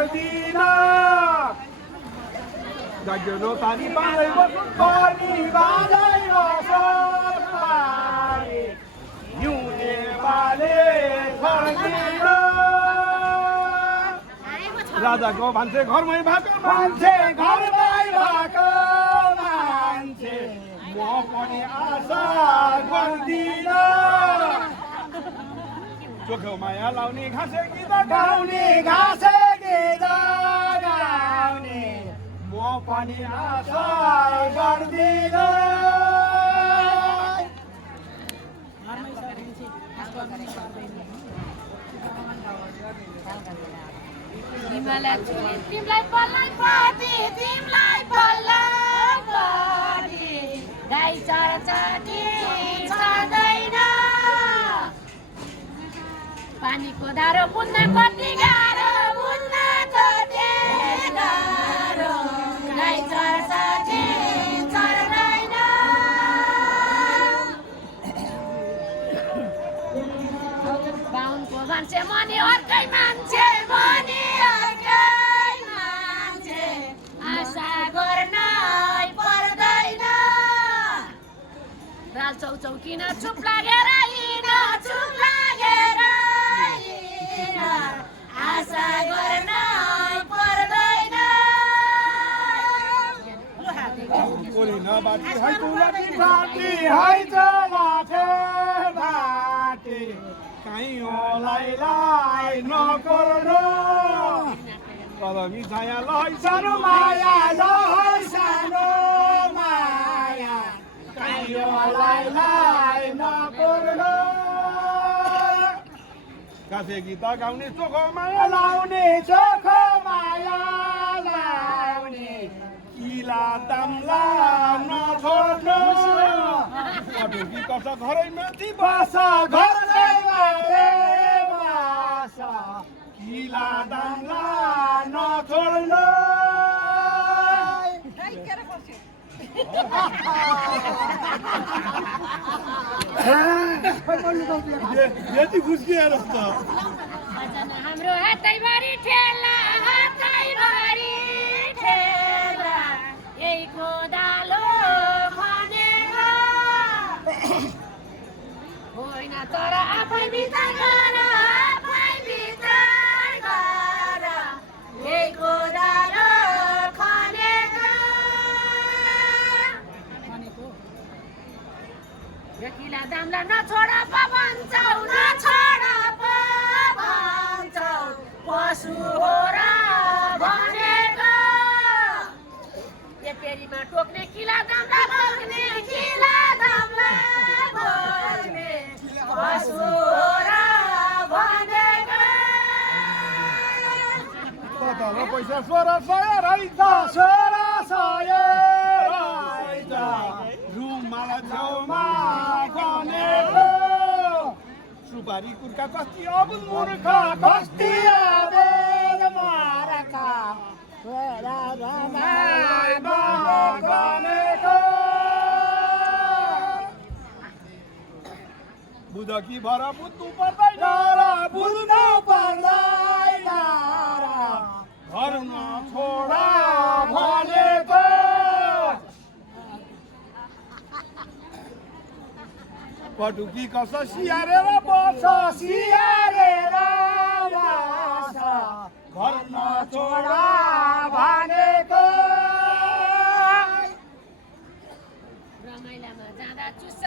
गर्दिन गजलो तानी बाँदै बस्नु पर्ने बाँदै बस्ने हिउँले बाले छर्दिन राजाको मान्छे घरमै भएको मान्छे घरमै भएको मान्छे म पनि आशा गर्दिन चोखो माया लाउने घाँसे गीत गाउने घाँसे गीत गाउने म पनि आशा गर्दिन तिमीलाई चुने तिमीलाई पल्लै पाती तिमीलाई पल्लै पाती गाई चढी चढ्दैन पानीको धारो बुझ्न कति गाह्रो बुझ्न कति गाह्रो गाई चढी चढ्दैन बाहुनको मान्छे मनी अर्कै मान्छे मनी अर्कै मान्छे आशा गर्न पर्दैन राल चौचौ किन चुप लागेर हिँड चुप लागेर हिँड आशा गर्न पर्दैन बाटी है तुलसी बाटी है चलाथे बाटी काइँलाई नकोर्नु कदमी छाया लहै सानो माया लहै सानो माया काइँलाई नकोर्नु गाँसे गीत गाउने चोखो माया लाउने चोखो माया लाउने किला दामला नछोड्नु पटुकी कस घरैमाथि बस घरैमा बस किला दामला नछोड्नु यति खुस्किएर त हाम्रो हातैभरि ठेला हातैभरि ठेला यही कोदालो खनेको होइन तर आफै विचार गर आफै विचार गर यही कोदालो खनेको किला दामला नछोड भन्छौ नछोड भन्छौ पशु हो र भनेको तेरीमा टोक्ने किला दामला भोग्ने किला दामला भोग्ने पशु हो र भनेको पैसा 1600 रहेछ 1600 रहेछ रुमाल छेउमा गनेको सुपारी कुर्का कस्ती अब मूर्ख कस्ती अब मूर्ख बुधकी भर बुझ्नु पर्दैन र बुझ्नु पर्दैन घर नछोडा भनेको पटुकी कस सियारेर बस सियारेर बस घर नछोडा भनेको रमाइलामा जाँदा चुस